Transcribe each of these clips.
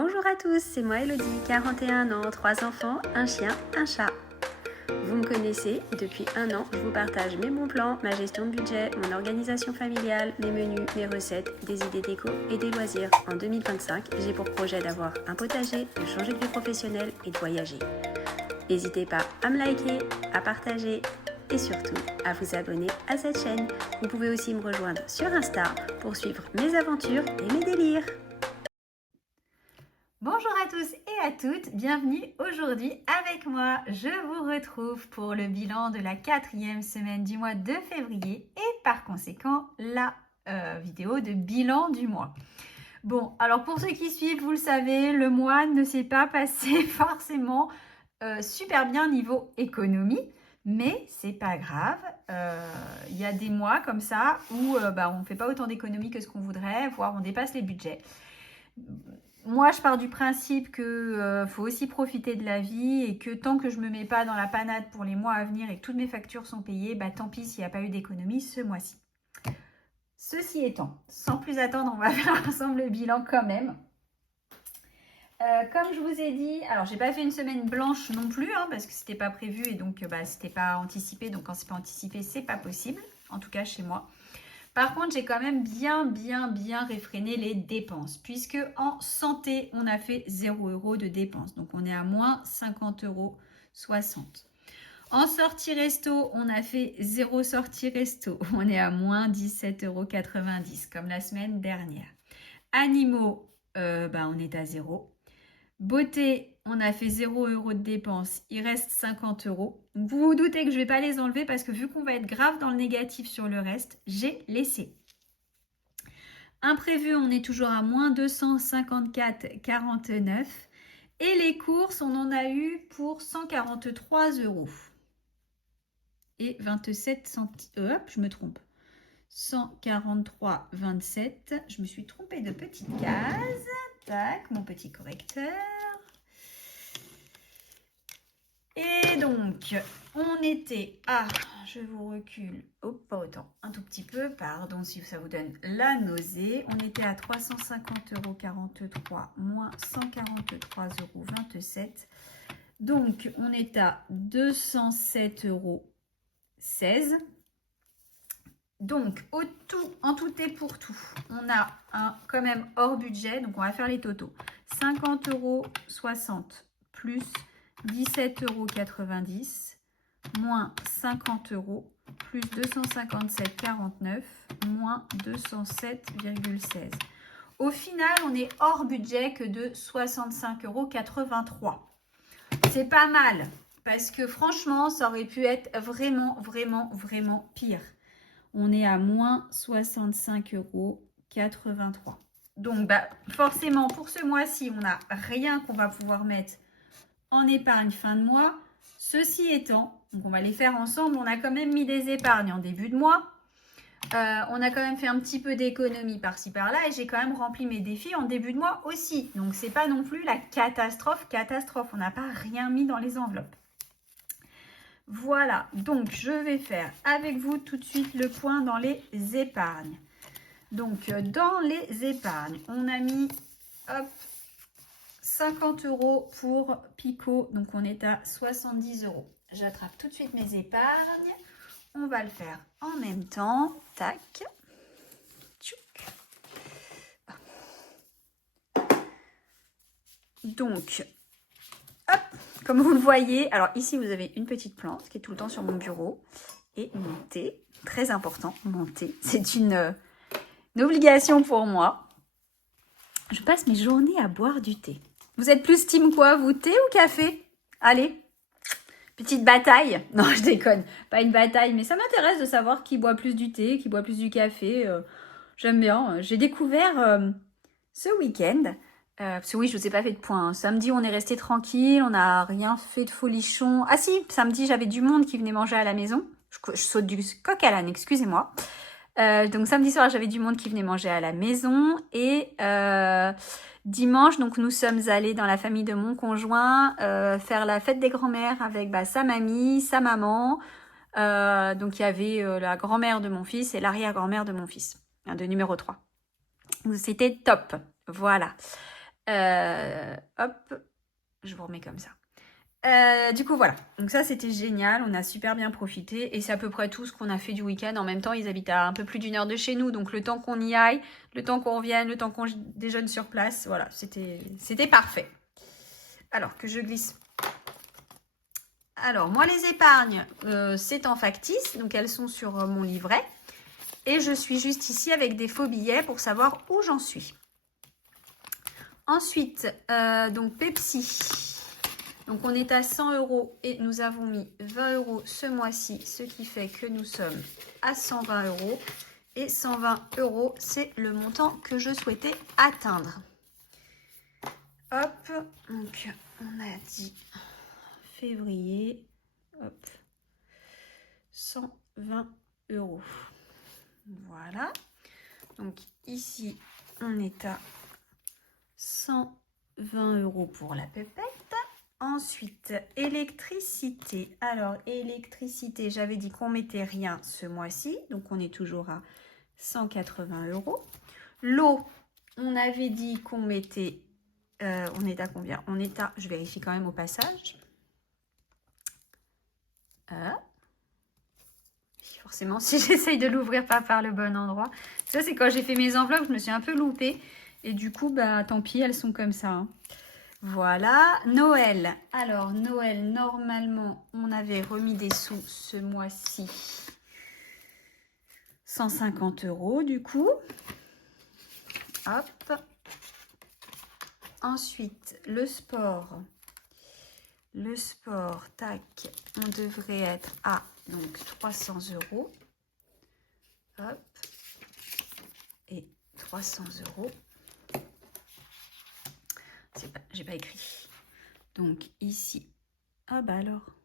Bonjour à tous, c'est moi Elodie, 41 ans, 3 enfants, un chien, un chat. Vous me connaissez, depuis 1 an, je vous partage mes bons plans, ma gestion de budget, mon organisation familiale, mes menus, mes recettes, des idées déco et des loisirs. En 2025, j'ai pour projet d'avoir un potager, de changer de vie professionnelle et de voyager. N'hésitez pas à me liker, à partager et surtout à vous abonner à cette chaîne. Vous pouvez aussi me rejoindre sur Insta pour suivre mes aventures et mes délires. Bonjour à tous et à toutes, bienvenue aujourd'hui avec moi. Je vous retrouve pour le bilan de la 4e semaine du mois de février et par conséquent la vidéo de bilan du mois. Bon, alors pour ceux qui suivent, vous le savez, le mois ne s'est pas passé forcément super bien niveau économie, mais c'est pas grave. Il y a des mois comme ça où on ne fait pas autant d'économies que ce qu'on voudrait, voire on dépasse les budgets. Moi, je pars du principe qu'il faut aussi profiter de la vie et que tant que je ne me mets pas dans la panade pour les mois à venir et que toutes mes factures sont payées, tant pis s'il n'y a pas eu d'économie ce mois-ci. Ceci étant, sans plus attendre, on va faire ensemble le bilan quand même. Comme je vous ai dit, alors j'ai pas fait une semaine blanche non plus parce que c'était pas prévu et donc c'était pas anticipé. Donc quand c'est pas anticipé, c'est pas possible, en tout cas chez moi. Par contre, j'ai quand même bien réfréné les dépenses, puisque en santé, on a fait 0 € de dépenses. Donc, on est à moins 50,60 €. En sortie resto, on a fait 0 sortie resto. On est à moins 17,90 € comme la semaine dernière. Animaux, on est à 0. Beauté, on a fait 0 € de dépenses, il reste 50 €. Vous vous doutez que je ne vais pas les enlever parce que vu qu'on va être grave dans le négatif sur le reste, j'ai laissé. Imprévu, on est toujours à moins 254,49 €. Et les courses, on en a eu pour 143 € et 27 centimes. Hop, je me trompe. 143,27. Je me suis trompée de petite case. Tac, mon petit correcteur. Et donc, on était à, je vous recule, pas autant, un tout petit peu, pardon si ça vous donne la nausée. On était à 350,43 € moins 143,27 €. Donc, on est à 207,16 €. Donc, en tout et pour tout, on a quand même hors budget, donc on va faire les totaux. 50,60 € plus 17,90 € moins 50 € plus 257,49 € moins 207,16 €. Au final, on est hors budget que de 65,83 €. C'est pas mal parce que franchement, ça aurait pu être vraiment pire. On est à moins 65,83 €. Donc, forcément, pour ce mois-ci, on n'a rien qu'on va pouvoir mettre en épargne fin de mois. Ceci étant, donc on va les faire ensemble. On a quand même mis des épargnes en début de mois. On a quand même fait un petit peu d'économie par-ci par-là et j'ai quand même rempli mes défis en début de mois aussi. Donc, c'est pas non plus la catastrophe. On n'a pas rien mis dans les enveloppes. Voilà, donc je vais faire avec vous tout de suite le point dans les épargnes. Donc, dans les épargnes, on a mis 50 € pour Pico, donc on est à 70 €. J'attrape tout de suite mes épargnes. On va le faire en même temps. Tac. Tchouk. Donc, hop, comme vous le voyez, alors ici vous avez une petite plante qui est tout le temps sur mon bureau. Et mon thé, très important, mon thé, c'est une obligation pour moi. Je passe mes journées à boire du thé. Vous êtes plus team quoi, vous, thé ou café? Allez, petite bataille. Non, je déconne, pas une bataille, mais ça m'intéresse de savoir qui boit plus du thé, qui boit plus du café. J'aime bien. J'ai découvert ce week-end, parce que oui, je ne vous ai pas fait de point. Samedi, on est resté tranquille, on n'a rien fait de folichon. Ah si, samedi, j'avais du monde qui venait manger à la maison. Je saute du coq à l'âne, excusez-moi. Donc samedi soir, j'avais du monde qui venait manger à la maison. Et dimanche, donc nous sommes allés dans la famille de mon conjoint faire la fête des grands-mères avec sa mamie, sa maman. Donc il y avait la grand-mère de mon fils et l'arrière-grand-mère de mon fils, de numéro 3. Donc c'était top, voilà. Hop, je vous remets comme ça. Du coup, voilà. Donc ça, c'était génial. On a super bien profité. Et c'est à peu près tout ce qu'on a fait du week-end. En même temps, ils habitent à un peu plus d'1 heure de chez nous. Donc le temps qu'on y aille, le temps qu'on revienne, le temps qu'on déjeune sur place, voilà, c'était parfait. Alors, que je glisse. Alors, moi, les épargnes, c'est en factice. Donc, elles sont sur mon livret. Et je suis juste ici avec des faux billets pour savoir où j'en suis. Ensuite, donc Pepsi. Donc, on est à 100 € et nous avons mis 20 € ce mois-ci, ce qui fait que nous sommes à 120 €. Et 120 €, c'est le montant que je souhaitais atteindre. Hop, donc on a dit février, hop, 120 €. Voilà. Donc ici, on est à 120 € pour la pépette. Ensuite, électricité. Alors, électricité, j'avais dit qu'on mettait rien ce mois-ci. Donc, on est toujours à 180 €. L'eau, on avait dit qu'on mettait... on est à combien? On est à... Je vérifie quand même au passage. Forcément, si j'essaye de l'ouvrir pas par le bon endroit. Ça, c'est quand j'ai fait mes enveloppes, je me suis un peu loupée. Et du coup, bah tant pis, elles sont comme ça. Hein. Voilà, Noël. Alors, Noël, normalement, on avait remis des sous ce mois-ci. 150 € du coup. Hop. Ensuite, le sport. Le sport, tac, on devrait être à donc 300 €. Hop. Et 300 €. J'ai pas écrit. Donc ici, ah bah alors,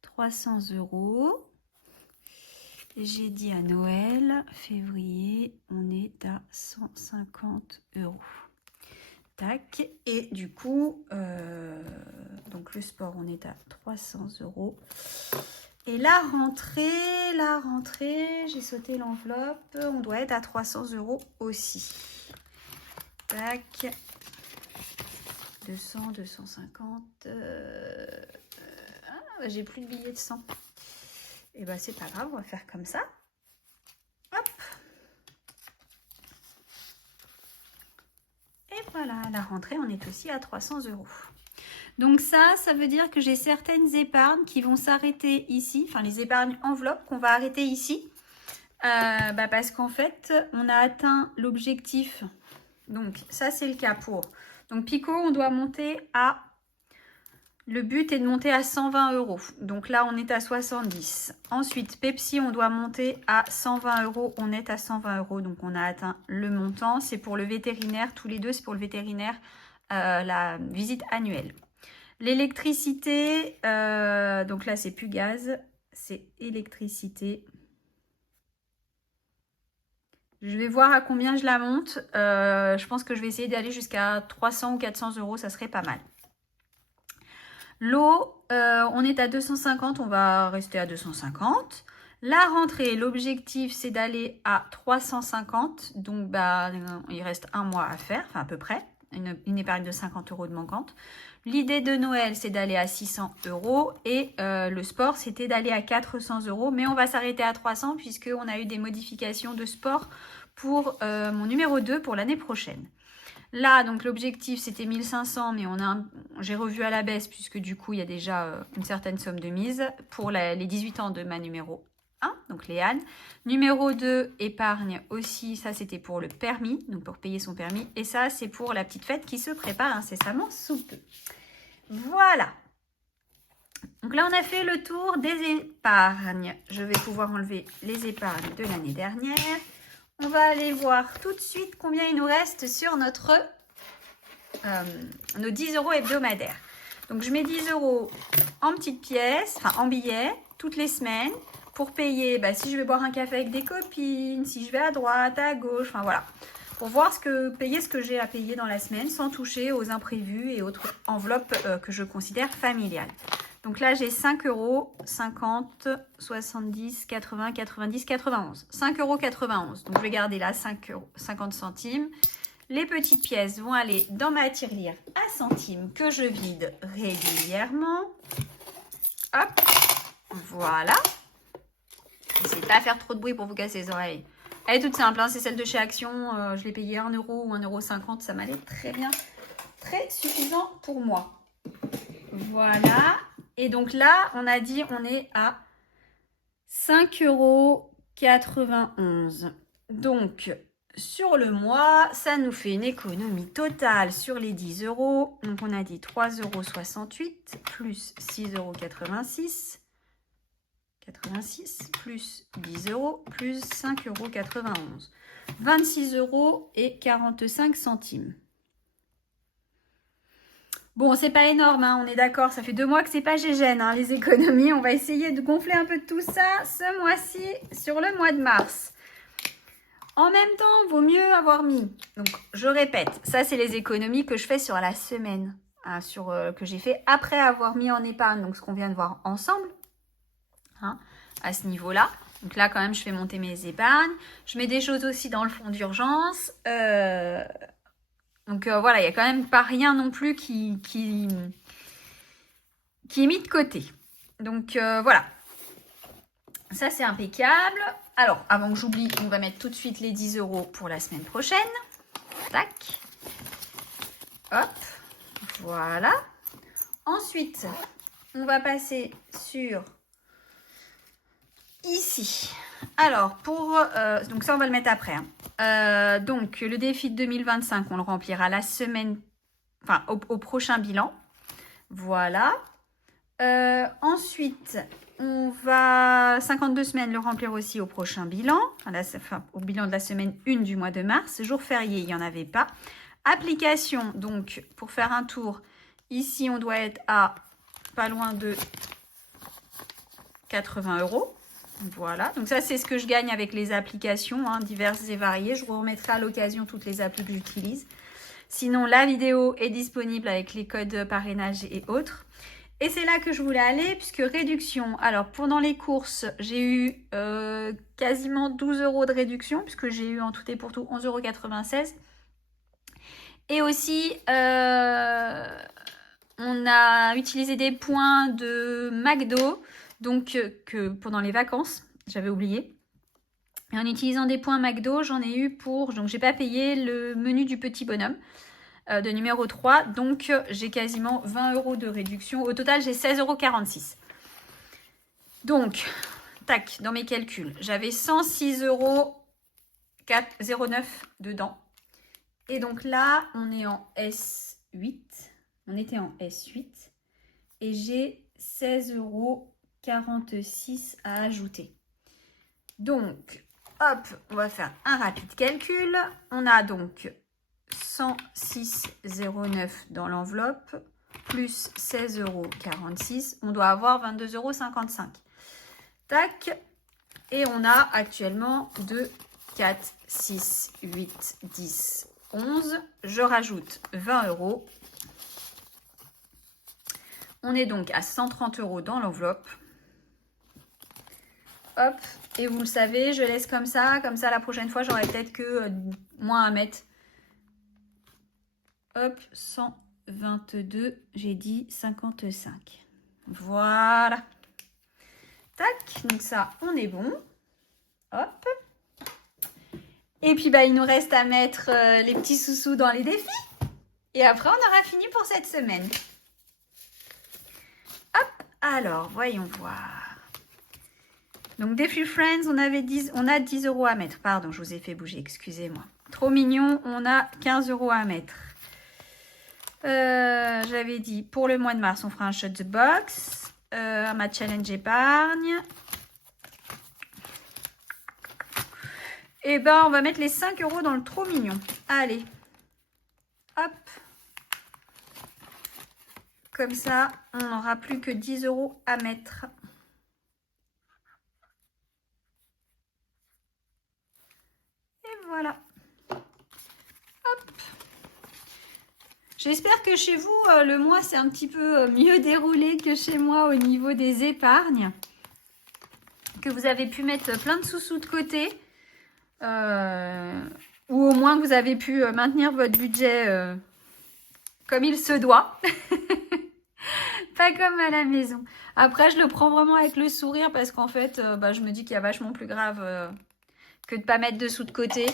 300 €. J'ai dit à Noël, février, on est à 150 €. Tac. Et du coup, donc le sport, on est à 300 €. Et la rentrée, j'ai sauté l'enveloppe, on doit être à 300 € aussi. Tac. 200, 250. Bah, j'ai plus de billets de 100. Et bah c'est pas grave, on va faire comme ça. Hop. Et voilà, à la rentrée, on est aussi à 300 €. Donc ça veut dire que j'ai certaines épargnes qui vont s'arrêter ici. Enfin, les épargnes enveloppes qu'on va arrêter ici. Parce qu'en fait, on a atteint l'objectif. Donc ça, c'est le cas pour... Donc Pico, on doit monter à... Le but est de monter à 120 €. Donc là, on est à 70. Ensuite, Pepsi, on doit monter à 120 €. On est à 120 €. Donc on a atteint le montant. C'est pour le vétérinaire. Tous les deux, c'est pour le vétérinaire, la visite annuelle. L'électricité, donc là, c'est plus gaz. C'est électricité. Je vais voir à combien je la monte. Je pense que je vais essayer d'aller jusqu'à 300 ou 400 €. Ça serait pas mal. L'eau, on est à 250. On va rester à 250. La rentrée, l'objectif, c'est d'aller à 350. Donc, il reste un mois à faire, enfin à peu près. Une épargne de 50 € de manquante. L'idée de Noël, c'est d'aller à 600 € et le sport, c'était d'aller à 400 €. Mais on va s'arrêter à 300 puisqu'on a eu des modifications de sport pour mon numéro 2 pour l'année prochaine. Là, donc l'objectif, c'était 1500, mais j'ai revu à la baisse puisque du coup, il y a déjà une certaine somme de mise pour les 18 ans de ma numéro 1, donc Léane. Numéro 2, épargne aussi, ça c'était pour le permis, donc pour payer son permis. Et ça, c'est pour la petite fête qui se prépare incessamment sous peu. Voilà. Donc là, on a fait le tour des épargnes. Je vais pouvoir enlever les épargnes de l'année dernière. On va aller voir tout de suite combien il nous reste sur nos 10 € hebdomadaires. Donc, je mets 10 € en petites pièces, enfin en billets, toutes les semaines pour payer, si je vais boire un café avec des copines, si je vais à droite, à gauche, enfin voilà. Pour voir payer ce que j'ai à payer dans la semaine sans toucher aux imprévus et autres enveloppes que je considère familiales. Donc là, j'ai 5 €, 50, 70, 80, 90, 91. 5,91 €. Donc, je vais garder là 5 € 50 centimes. Les petites pièces vont aller dans ma tirelire à centimes que je vide régulièrement. Hop, voilà. N'essayez pas à faire trop de bruit pour vous casser les oreilles. Elle est toute simple, hein, c'est celle de chez Action. Je l'ai payée 1 € ou 1,50 €. Ça m'allait très bien. Très suffisant pour moi. Voilà. Et donc là, on a dit on est à 5,91 €. Donc, sur le mois, ça nous fait une économie totale sur les 10 €. Donc, on a dit 3,68 € plus 6,86 €. 86 plus 10 € plus 5,91 €. 26,45 €. Bon, c'est pas énorme, hein, on est d'accord, ça fait 2 mois que c'est pas gégène, hein, les économies. On va essayer de gonfler un peu de tout ça ce mois-ci sur le mois de mars. En même temps, vaut mieux avoir mis. Donc, je répète, ça, c'est les économies que je fais sur la semaine, hein, que j'ai fait après avoir mis en épargne, donc ce qu'on vient de voir ensemble, hein, à ce niveau-là. Donc là, quand même, je fais monter mes épargnes. Je mets des choses aussi dans le fonds d'urgence. Donc voilà, il n'y a quand même pas rien non plus qui est mis de côté. Donc voilà, ça c'est impeccable. Alors, avant que j'oublie, on va mettre tout de suite les 10 € pour la semaine prochaine. Tac. Hop, voilà. Ensuite, on va passer sur ici. Alors, donc ça, on va le mettre après. Hein. Donc, le défi de 2025, on le remplira la semaine, enfin, au prochain bilan. Voilà. Ensuite, on va 52 semaines le remplir aussi au prochain bilan, au bilan de la semaine 1 du mois de mars. Jour férié, il n'y en avait pas. Application, donc, pour faire un tour, ici, on doit être à pas loin de 80 €. Voilà, donc ça c'est ce que je gagne avec les applications, hein, diverses et variées. Je vous remettrai à l'occasion toutes les applis que j'utilise. Sinon, la vidéo est disponible avec les codes parrainage et autres. Et c'est là que je voulais aller, puisque réduction. Alors, pendant les courses, j'ai eu quasiment 12 € de réduction, puisque j'ai eu en tout et pour tout 11,96 €. Et aussi, on a utilisé des points de McDo, donc que pendant les vacances, j'avais oublié. Et en utilisant des points McDo, j'en ai eu pour... Donc, j'ai pas payé le menu du petit bonhomme de numéro 3. Donc, j'ai quasiment 20 € de réduction. Au total, j'ai 16,46 €. Donc, tac, dans mes calculs, j'avais 106,09 € dedans. Et donc là, on est en S8. On était en S8. Et j'ai 16,46 € à ajouter. Donc, hop, on va faire un rapide calcul. On a donc 106,09 € dans l'enveloppe, plus 16,46 €. On doit avoir 22,55 €. Tac. Et on a actuellement 2, 4, 6, 8, 10, 11. Je rajoute 20 €. On est donc à 130 € dans l'enveloppe. Hop, et vous le savez, je laisse comme ça la prochaine fois, j'aurai peut-être que moins à mettre. Hop, 122, j'ai dit 55. Voilà. Tac, donc ça, on est bon. Hop. Et puis, bah, il nous reste à mettre les petits sous-sous dans les défis. Et après, on aura fini pour cette semaine. Hop, alors, voyons voir. Donc, défi Friends, on a 10 € à mettre. Pardon, je vous ai fait bouger, excusez-moi. Trop mignon, on a 15 € à mettre. J'avais dit, pour le mois de mars, on fera un shot the box. Ma challenge épargne. Et ben, on va mettre les 5 € dans le trop mignon. Allez. Hop. Comme ça, on n'aura plus que 10 € à mettre. Et voilà. Hop. J'espère que chez vous, le mois, c'est un petit peu mieux déroulé que chez moi au niveau des épargnes. Que vous avez pu mettre plein de sous-sous de côté. ou au moins que vous avez pu maintenir votre budget comme il se doit. Pas comme à la maison. Après, je le prends vraiment avec le sourire parce qu'en fait, je me dis qu'il y a vachement plus grave que de pas mettre de sous de côté.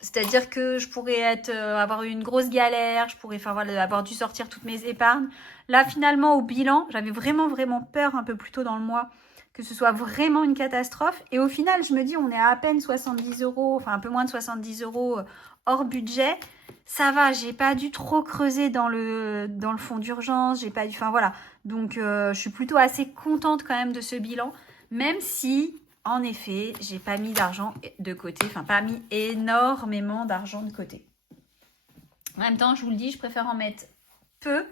C'est-à-dire que je pourrais avoir eu une grosse galère, je pourrais avoir dû sortir toutes mes épargnes. Là, finalement, au bilan, j'avais vraiment peur un peu plus tôt dans le mois que ce soit vraiment une catastrophe. Et au final, je me dis, on est à peine 70 €, enfin un peu moins de 70 € hors budget. Ça va, j'ai pas dû trop creuser dans le fonds d'urgence, j'ai pas dû, enfin voilà. Donc je suis plutôt assez contente quand même de ce bilan, même si en effet, j'ai pas mis d'argent de côté, enfin pas mis énormément d'argent de côté. En même temps, je vous le dis, je préfère en mettre peu,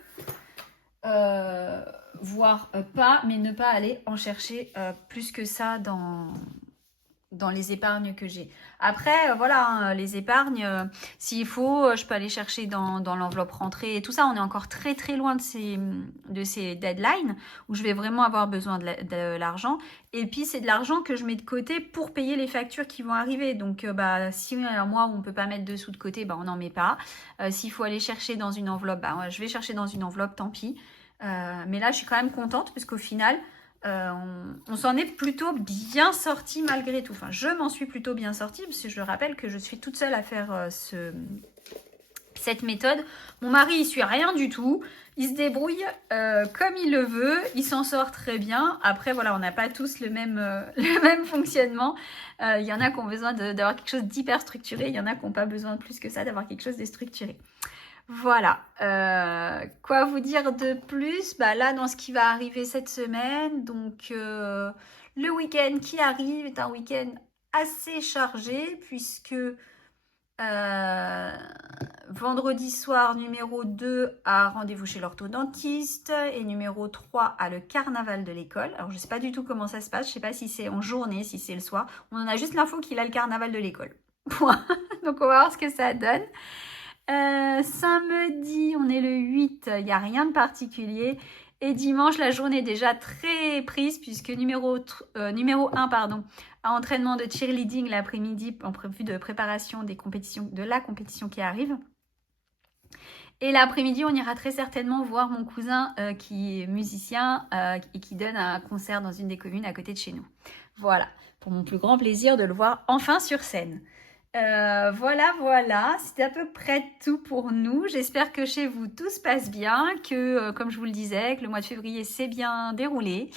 voire pas, mais ne pas aller en chercher plus que ça dans les épargnes que j'ai. Après, voilà, hein, les épargnes, s'il faut, je peux aller chercher dans l'enveloppe rentrée et tout ça. On est encore très loin de ces deadlines où je vais vraiment avoir besoin de l'argent. Et puis, c'est de l'argent que je mets de côté pour payer les factures qui vont arriver. Donc, si un mois où on ne peut pas mettre de sous de côté, on n'en met pas. S'il faut aller chercher dans une enveloppe, je vais chercher dans une enveloppe, tant pis. Mais là, je suis quand même contente parce qu'au final, on s'en est plutôt bien sorti malgré tout. Enfin, je m'en suis plutôt bien sortie parce que je rappelle que je suis toute seule à faire cette méthode. Mon mari, il suit rien du tout. Il se débrouille comme il le veut. Il s'en sort très bien. Après, voilà, on n'a pas tous le même fonctionnement. Il y en a qui ont besoin d'avoir quelque chose d'hyper structuré. Il y en a qui n'ont pas besoin de plus que ça d'avoir quelque chose de structuré. Voilà, quoi vous dire de plus? Là, dans ce qui va arriver cette semaine, donc le week-end qui arrive est un week-end assez chargé puisque vendredi soir, numéro 2 a rendez-vous chez l'orthodontiste et numéro 3 a le carnaval de l'école. Alors, je ne sais pas du tout comment ça se passe, je ne sais pas si c'est en journée, si c'est le soir. On en a juste l'info qu'il a le carnaval de l'école. Donc, on va voir ce que ça donne. Samedi, on est le 8, il n'y a rien de particulier. Et dimanche, la journée est déjà très prise puisque numéro 1 a entraînement de cheerleading l'après-midi en prévu de préparation de la compétition qui arrive. Et l'après-midi, on ira très certainement voir mon cousin qui est musicien et qui donne un concert dans une des communes à côté de chez nous. Voilà, pour mon plus grand plaisir de le voir enfin sur scène. Voilà, c'est à peu près tout pour nous. J'espère que chez vous tout se passe bien, que comme je vous le disais, que le mois de février s'est bien déroulé.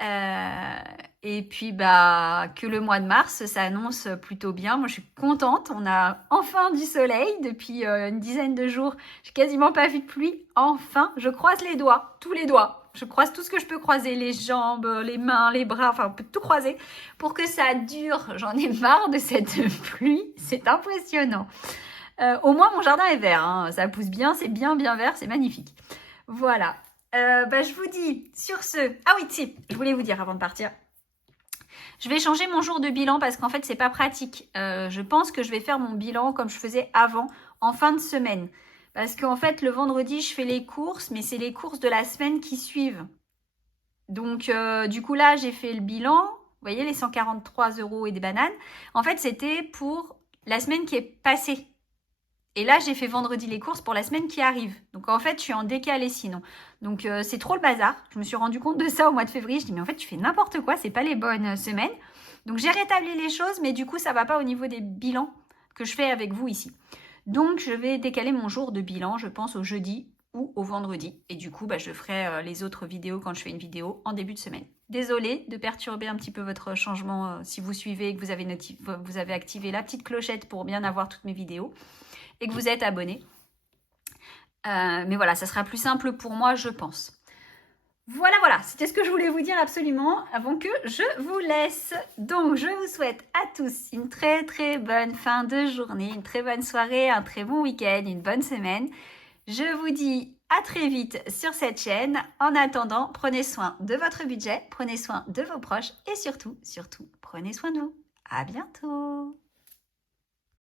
Et puis que le mois de mars s'annonce plutôt bien. Moi je suis contente, on a enfin du soleil depuis une dizaine de jours. J'ai quasiment pas vu de pluie. Enfin, je croise les doigts, tous les doigts. Je croise tout ce que je peux croiser, les jambes, les mains, les bras, enfin on peut tout croiser pour que ça dure. J'en ai marre de cette pluie, c'est impressionnant. Au moins mon jardin est vert, hein. Ça pousse bien, c'est bien vert, c'est magnifique. Voilà. Je vous dis sur ce... Ah oui, si, je voulais vous dire avant de partir. Je vais changer mon jour de bilan parce qu'en fait, c'est pas pratique. Je pense que je vais faire mon bilan comme je faisais avant, en fin de semaine. Parce qu'en fait, le vendredi, je fais les courses, mais c'est les courses de la semaine qui suivent. Donc, du coup, là, j'ai fait le bilan. Vous voyez, les 143 € et des bananes. En fait, c'était pour la semaine qui est passée. Et là, j'ai fait vendredi les courses pour la semaine qui arrive. Donc, en fait, je suis en décalé sinon. Donc, c'est trop le bazar. Je me suis rendu compte de ça au mois de février. Je dis, mais en fait, tu fais n'importe quoi. C'est pas les bonnes semaines. Donc, j'ai rétabli les choses. Mais du coup, ça va pas au niveau des bilans que je fais avec vous ici. Donc, je vais décaler mon jour de bilan, je pense, au jeudi ou au vendredi. Et du coup, je ferai les autres vidéos quand je fais une vidéo en début de semaine. Désolée de perturber un petit peu votre changement si vous suivez et que vous avez activé la petite clochette pour bien avoir toutes mes vidéos et que vous êtes abonné. Mais voilà, ça sera plus simple pour moi, je pense. Voilà, c'était ce que je voulais vous dire absolument avant que je vous laisse. Donc, je vous souhaite à tous une très bonne fin de journée, une très bonne soirée, un très bon week-end, une bonne semaine. Je vous dis à très vite sur cette chaîne. En attendant, prenez soin de votre budget, prenez soin de vos proches et surtout, prenez soin de vous. À bientôt!